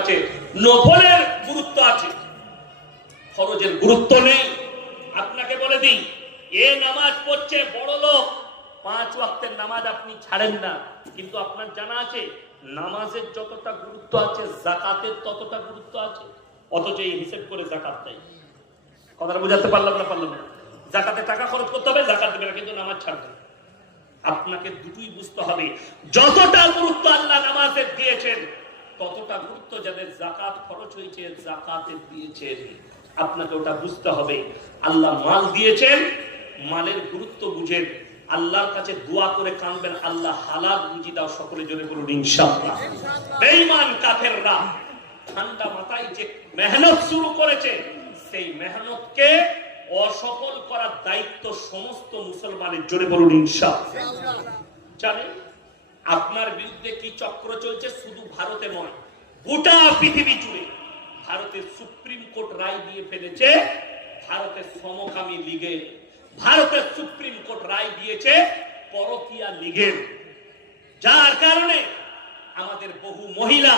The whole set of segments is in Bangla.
আছে, নফলের গুরুত্ব আছে, ফরজের গুরুত্ব নেই। আপনাকে বলে দিই, এ নামাজ পড়ছে বড় লোক, 5 ওয়াক্তের নামাজ আপনি ছাড়েন না, কিন্তু আপনার জানা আছে নামাজের যতটা গুরুত্ব আছে যাকাতের ততটা গুরুত্ব আছে, অথচ এই হিসেব করে যাকাত দেয়। কথাটা বোঝাতে পারলাম না? যাকাতে টাকা খরচ করতে হবে, যাকাত দেবে না, কিন্তু নামাজ ছাড়বে। আপনাকে দুটোই বুঝতে হবে, যতটা গুরুত্ব আল্লাহ নামাজের দিয়েছেন ততটা গুরুত্ব যাদের যাকাত খরচ হয়েছে যাকাতে দিয়েছেন। আপনাকে ওটা বুঝতে হবে। আল্লাহ মাল দিয়েছেন, মালের গুরুত্ব বুঝেন, আল্লাহর কাছে দোয়া করে কাঁদবেন, আল্লাহ হালাল রুজি দাও। সকলে জোরে বলুন ইনশাআল্লাহ। বেঈমান কাফেররা ঠান্ডা মাথায় যে মেহনত শুরু করেছে, সেই মেহনতকে অসফল করার দায়িত্ব সমস্ত মুসলমানের। জোরে বলুন ইনশাআল্লাহ। জানেন আপনার বিরুদ্ধে কি চক্র চলছে? শুধু ভারতে নয়, গোটা পৃথিবী জুড়ে। ভারতের সুপ্রিম কোর্ট রায় দিয়ে ফেলেছে ভারতের সমকামী লীগের, ভারতের সুপ্রিম কোর্ট রায় দিয়েছে পরকীয়া লীগের, যার কারণে আমাদের বহু মহিলা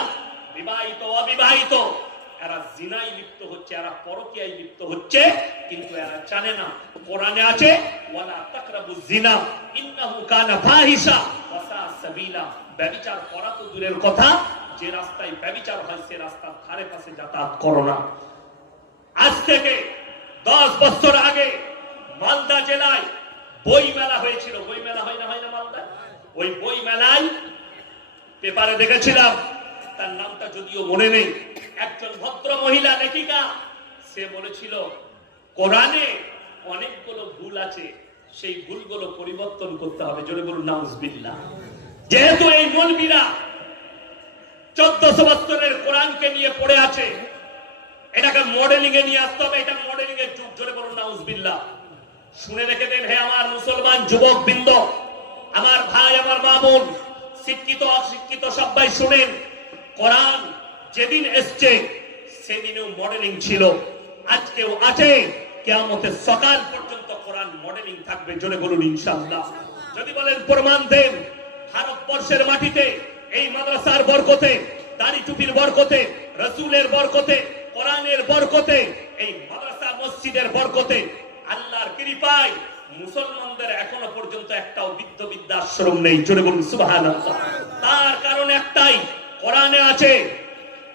বিবাহিত অবিবাহিত এরা জিনায় লিপ্ত হচ্ছে, এরা পরকীয়ায় লিপ্ত হচ্ছে, কিন্তু এরা জানে না কোরআনে আছে ওয়ালা তাকরাবুজ জিনা ইন্নাহু কানা ফাহিশা ওয়া সা সাবিলা। ব্যভিচার করা তো দূরের কথা, যে রাস্তায় ব্যভিচার হয় সে রাস্তার ধারে পাশে যাতায়াত করো না। আজ থেকে 10 বছর আগে মালদা জেলায় বই মেলা হয়েছিল। বই মেলা হয় না মালদা? ওই বই মেলায় পেপারে দেখেছিলাম, তার নামটা যদিও মনে নেই, একজন ভদ্র মহিলা লেখিকা, সে বলেছিল কোরআনে অনেকগুলো ভুল আছে, সেই ভুলগুলো পরিবর্তন করতে হবে। জোরে বলুন নাউজুবিল্লাহ। যেহেতু এই মৌলবীরা 1400 বছরের কোরআনকে নিয়ে পড়ে আছে, এটাকে মডেলিং এ নিয়ে আসতে হবে, এটা মডেলিং এর যুগ। জোরে বলুন নাউজুবিল্লাহ। শুনে রেখে দেন হে আমার মুসলমান যুবক বৃন্দ, আমার ভাই, আমার মা বোন, শিক্ষিত অশিক্ষিত সবাই শুনেন, কোরআন যেদিন এসছে সেদিনেও মডেলিং ছিল, আজকেও আছে, কিয়ামতের সকাল পর্যন্ত কোরআন মডেলিং থাকবে। জোরে বলুন ইনশাআল্লাহ। যদি বলেন প্রমাণ দেন, ভারতবর্ষের মাটিতে এই মাদ্রাসার বরকতে, দাড়ি টুপির বরকতে, রাসূলের বরকতে, কোরআনের বরকতে, এই মাদ্রাসা মসজিদের বরকতে, আল্লাহর কৃপায় মুসলমানদের এখনো পর্যন্ত একটাও বৃদ্ধাশ্রম নেই। জোরে বলুন সুবহানাল্লাহ। তার কারণ একটাই, কোরআনে আছে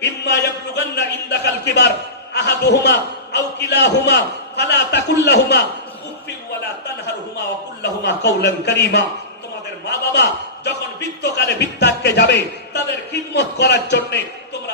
ইম্মা ইয়াবলুগান্না ইনদাকাল কিবার আহাদুহুমা আও কিলাহুমা ফালা তাকুল লাহুমা উফিন ওয়ালা তানহারহুমা ওয়া কুল লাহুমা কাওলান কারীমা। তোমাদের মা বাবা যখন বৃদ্ধকালে বৃদ্ধাক্যে যাবে, তাদের খিদমত করার জন্য তোমরা